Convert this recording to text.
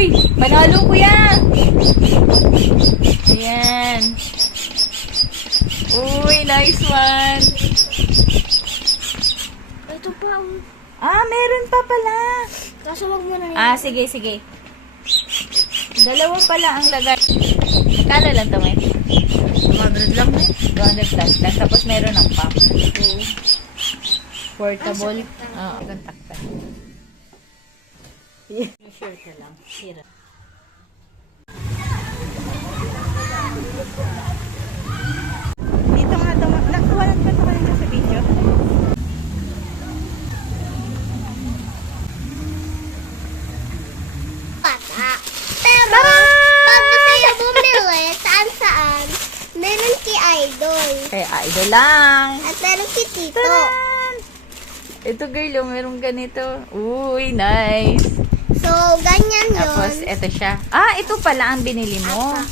Uy, panalo kuya. Ayan. Uy, nice one. Ito pa. Meron pa pala. Kaso wag mo na yan. Sige, sige. Dalawa pala ang lagay. Kano lang to, may? 200 lang eh. 200 plus lang. Tapos meron ng pump. Portable. Oo, gantakpan. Sure ka lang. Hirap. Dito nga ito. Nakuha lang ba ito sa video? Bata. Pero, pag gusto nyo bumili, saan-saan, meron si Idol. Kaya idol lang. At meron si Tito. Taran! Ito girl, meron ganito. Uy, nice. So, ganyan yun. Tapos, ito siya. Ito pala ang binili mo.